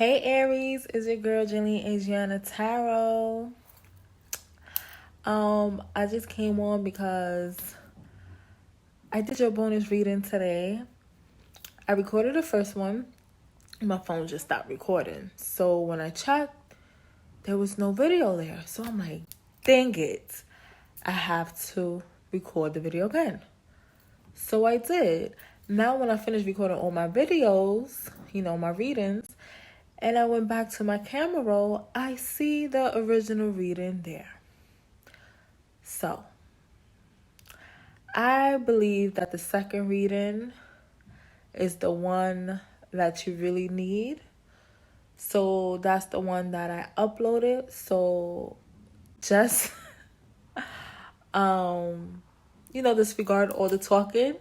Hey Aries, it's your girl Jenny Adriana Tarot. I just came on because I did your bonus reading today. I recorded the first one. My phone just stopped recording. So when I checked, there was no video there. So I'm like, dang it. I have to record the video again. So I did. Now when I finished recording all my videos, my readings, and I went back to my camera roll, I see the original reading there. So, I believe that the second reading is the one that you really need. So, that's the one that I uploaded. So, just, disregard all the talking.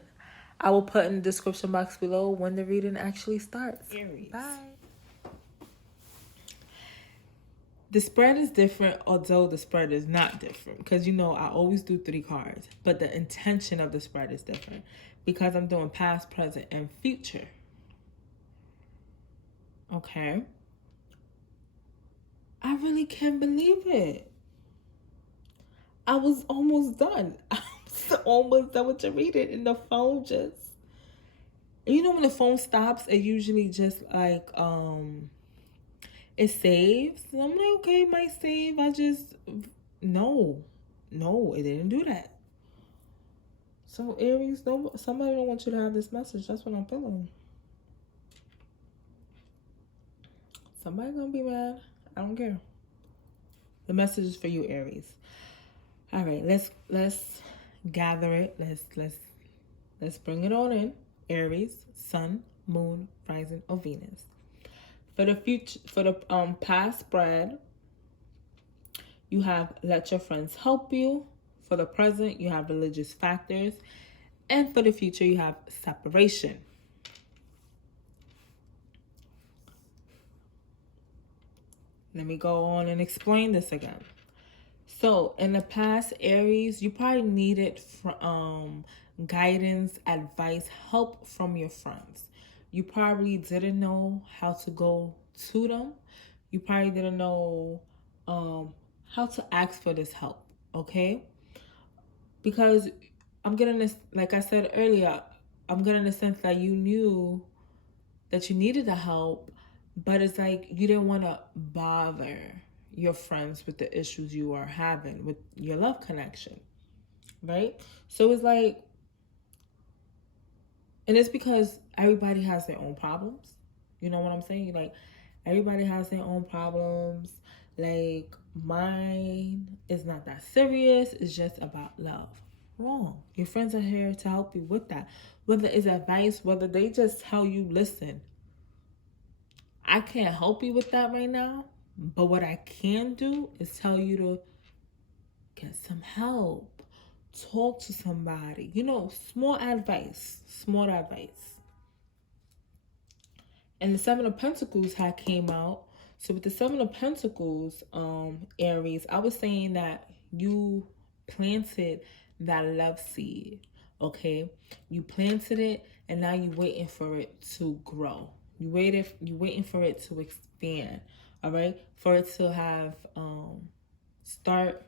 I will put in the description box below when the reading actually starts. Aries. Bye. The spread is different, although the spread is not different. Because, I always do 3 cards. But the intention of the spread is different. Because I'm doing past, present, and future. Okay? I really can't believe it. I was almost done. I was almost done with your reading. And the phone just... when the phone stops, it usually just like... it saves. And I'm like, okay, it might save. No, it didn't do that. So Aries, somebody don't want you to have this message. That's what I'm feeling. Somebody gonna be mad. I don't care. The message is for you, Aries. All right, let's gather it. Let's bring it on in. Aries, Sun, Moon, Rising, or Venus. For the future, for the past spread, you have let your friends help you. For the present, you have religious factors. And for the future, you have separation. Let me go on and explain this again. So, in the past, Aries, you probably needed guidance, advice, help from your friends. You probably didn't know how to go to them. You probably didn't know how to ask for this help, okay? Because I'm getting this, like I said earlier, I'm getting the sense that you knew that you needed the help, but it's like you didn't want to bother your friends with the issues you are having with your love connection, right? So it's like, and it's because everybody has their own problems. You know what I'm saying? Like, everybody has their own problems. Like, mine is not that serious. It's just about love. Wrong. Your friends are here to help you with that. Whether it's advice, whether they just tell you, listen, I can't help you with that right now, but what I can do is tell you to get some help. Talk to somebody. Small advice. Small advice. And the Seven of Pentacles had came out. So with the Seven of Pentacles, Aries, I was saying that you planted that love seed, okay? You planted it, and now you're waiting for it to grow. You're waiting for it to expand, all right? For it to have, start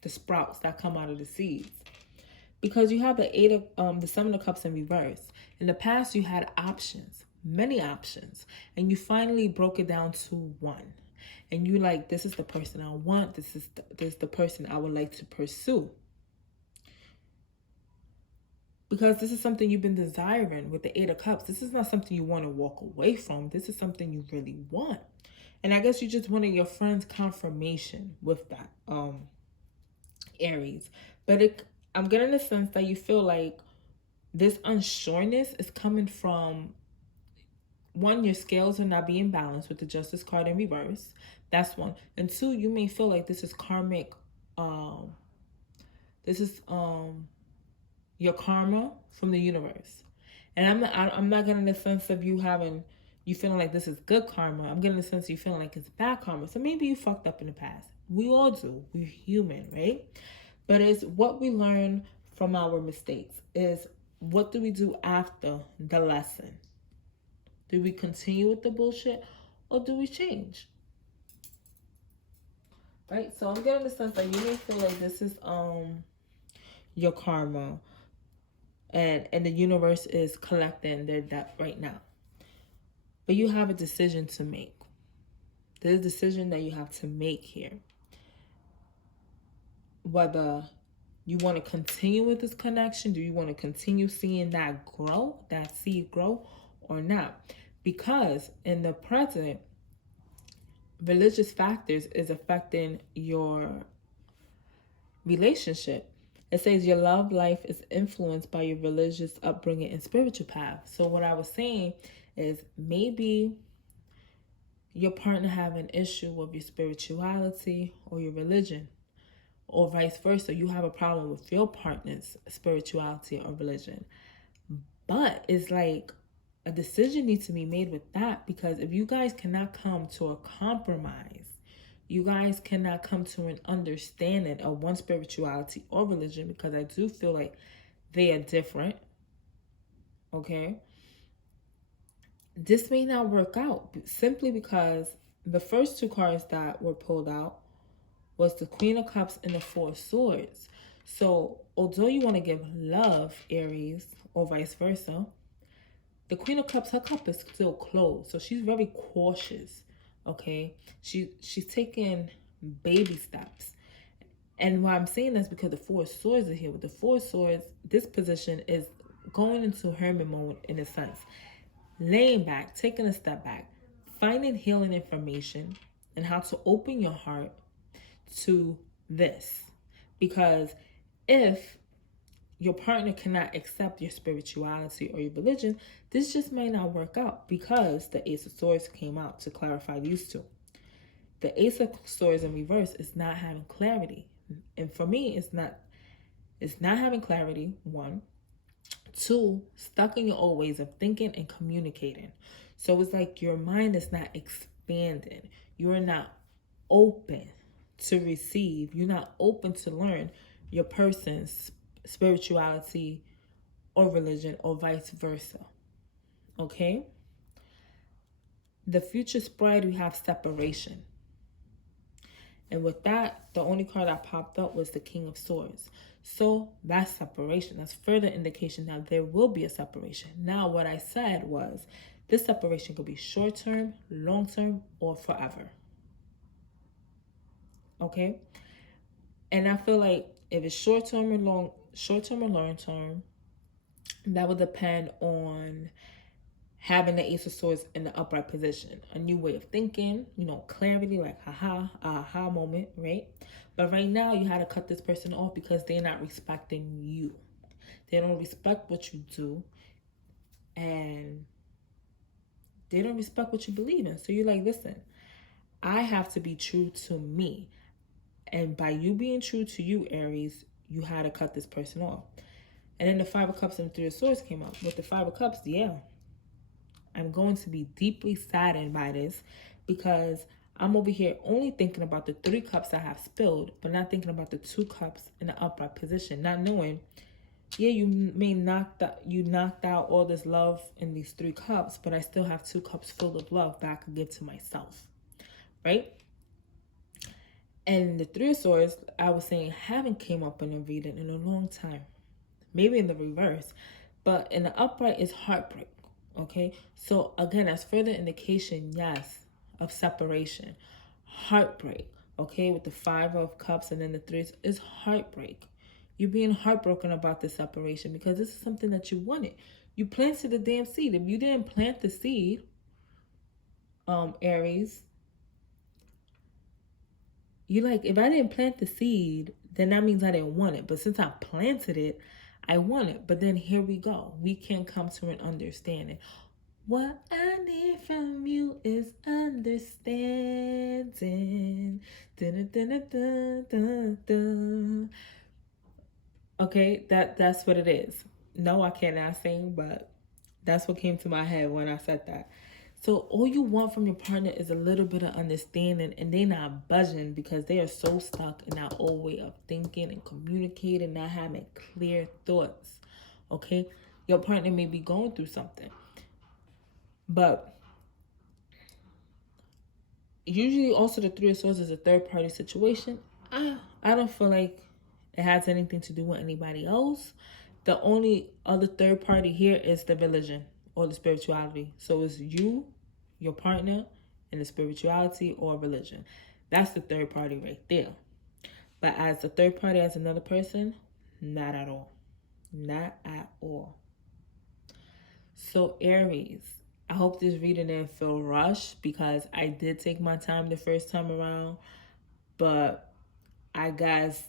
the sprouts that come out of the seeds. Because you have the Seven of Cups in reverse. In the past, you had options. Many options, and you finally broke it down to one, and you like, this is the person I want, this is the person I would like to pursue, because this is something you've been desiring with the Eight of Cups. This is not something you want to walk away from. This is something you really want, and I guess you just wanted your friend's confirmation with that, Aries. But I'm getting the sense that you feel like this unsureness is coming from, one, your scales are not being balanced with the Justice card in reverse. That's one. And two, you may feel like this is karmic. This is your karma from the universe. And I'm not getting the sense of you feeling like this is good karma. I'm getting the sense of you feeling like it's bad karma. So maybe you fucked up in the past. We all do. We're human, right? But it's what we learn from our mistakes. Is what do we do after the lesson? Do we continue with the bullshit, or do we change? Right? So I'm getting the sense that you may feel like this is your karma, and the universe is collecting their debt right now. But you have a decision to make. There's a decision that you have to make here. Whether you want to continue with this connection, do you want to continue seeing that grow, that seed grow, or not? Because in the present, religious factors is affecting your relationship. It says your love life is influenced by your religious upbringing and spiritual path. So what I was saying is maybe your partner have an issue with your spirituality or your religion, or vice versa. You have a problem with your partner's spirituality or religion. But it's like a decision needs to be made with that, because if you guys cannot come to a compromise, you guys cannot come to an understanding of one spirituality or religion, because I do feel like they are different, okay? This may not work out simply because the first two cards that were pulled out was the Queen of Cups and the Four of Swords. So although you want to give love, Aries, or vice versa, the Queen of Cups, her cup is still closed. So she's very cautious, okay? She's taking baby steps. And why I'm saying this, because the Four of Swords are here. With the Four of Swords, this position is going into hermit mode in a sense. Laying back, taking a step back, finding healing information and how to open your heart to this. Because if your partner cannot accept your spirituality or your religion, this just may not work out, because the Ace of Swords came out to clarify these two. The Ace of Swords in reverse is not having clarity. And for me, it's not having clarity, one. Two, stuck in your old ways of thinking and communicating. So it's like your mind is not expanding. You're not open to receive. You're not open to learn your person's spirituality or religion, or vice versa. Okay? The future sprite, we have separation. And with that, the only card that popped up was the King of Swords. So that's separation. That's further indication that there will be a separation. Now, what I said was this separation could be short-term, long-term, or forever. Okay? And I feel like if it's short-term or long-term, that would depend on having the Ace of Swords in the upright position. A new way of thinking, clarity, like aha moment, right? But right now, you had to cut this person off because they're not respecting you. They don't respect what you do, and they don't respect what you believe in. So you're like, listen, I have to be true to me. And by you being true to you, Aries, you had to cut this person off. And then the Five of Cups and the Three of Swords came out. With the Five of Cups, yeah, I'm going to be deeply saddened by this, because I'm over here only thinking about the 3 cups I have spilled, but not thinking about the 2 cups in the upright position. Not knowing, yeah, you knocked out all this love in these 3 cups, but I still have 2 cups filled of love that I could give to myself, right? And the Three of Swords, I was saying, haven't came up in a reading in a long time. Maybe in the reverse, but in the upright is heartbreak. Okay, so again, that's further indication, yes, of separation, heartbreak. Okay, with the Five of Cups and then the Threes is heartbreak. You're being heartbroken about this separation because this is something that you wanted. You planted the damn seed. If you didn't plant the seed, Aries, you like, if I didn't plant the seed, then that means I didn't want it. But since I planted it, I want it. But then here we go. We can't come to an understanding. What I need from you is understanding. Dun, dun, dun, dun, dun, dun. Okay, that's what it is. No, I cannot sing, but that's what came to my head when I said that. So all you want from your partner is a little bit of understanding, and they're not budging because they are so stuck in that old way of thinking and communicating, not having clear thoughts. Okay? Your partner may be going through something. But usually also the Three of Swords is a third party situation. I don't feel like it has anything to do with anybody else. The only other third party here is the religion or the spirituality. So it's you, your partner, and the spirituality or religion. That's the third party right there. But as the third party, as another person, not at all. Not at all. So Aries, I hope this reading didn't feel rushed because I did take my time the first time around, but I guess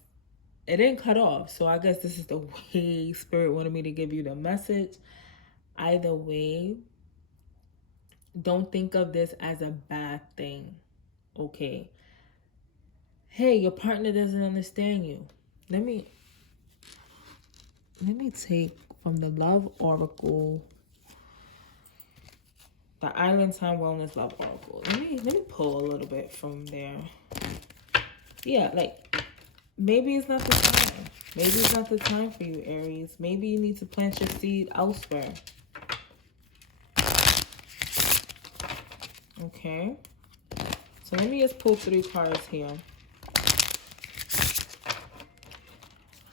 it didn't cut off. So I guess this is the way Spirit wanted me to give you the message. Either way, don't think of this as a bad thing, okay? Hey, your partner doesn't understand you. Let me take from the Love Oracle, the Island Time Wellness Love Oracle. Let me pull a little bit from there. Yeah, like maybe it's not the time. Maybe it's not the time for you, Aries. Maybe you need to plant your seed elsewhere. Okay. So let me just pull 3 cards here.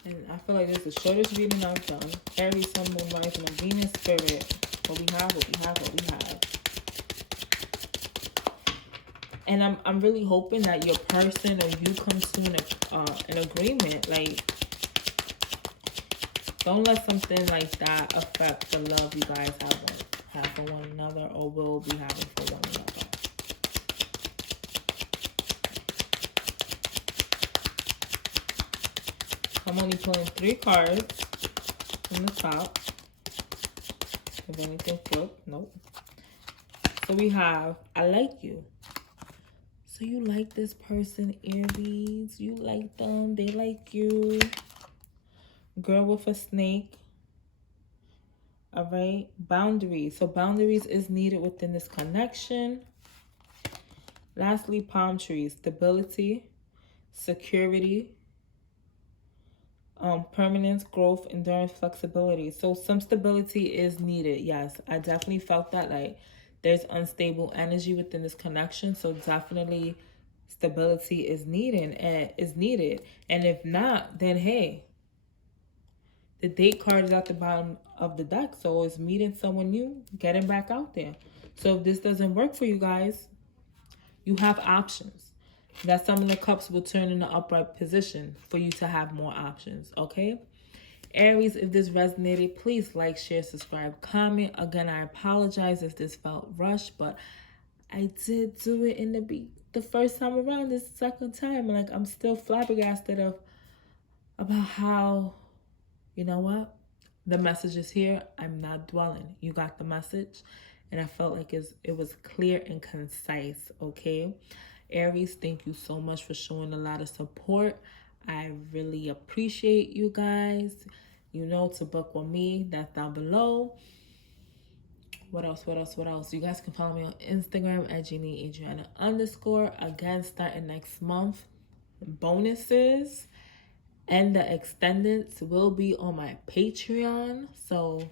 And I feel like this is the shortest reading I've done. Aries, Sun, Moon, Rising, and Venus, Spirit. What we have, what we have, what we have. And I'm really hoping that your person or you come to an agreement. Like, don't let something like that affect the love you guys have for one another or will be having for one another. I'm only pulling 3 cards from the top. If anything flipped, nope. So we have, I like you. So you like this person, Aries. You like them. They like you. Girl with a snake. All right. Boundaries. So boundaries is needed within this connection. Lastly, palm trees. Stability, security, permanence, growth, endurance, flexibility. So some stability is needed. Yes, I definitely felt that. Like, there's unstable energy within this connection. So definitely stability is needed. And if not, then hey, the date card is at the bottom of the deck. So it's meeting someone new, getting back out there. So if this doesn't work for you guys, you have options. That Some of the Cups will turn in the upright position for you to have more options, okay? Aries, if this resonated, please like, share, subscribe, comment. Again, I apologize if this felt rushed, but I did do it in the first time around. This second time, like, I'm still flabbergasted about how, you know what? The message is here. I'm not dwelling. You got the message. And I felt like it was clear and concise, okay? Aries, thank you so much for showing a lot of support. I really appreciate you guys. You know, to book with me, that's down below. What else? You guys can follow me on Instagram at JeannieAdriana_. Again, starting next month, bonuses and the extendeds will be on my Patreon. So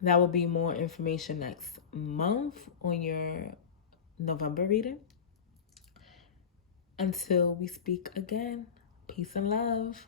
that will be more information next month on your November reading. Until we speak again, peace and love.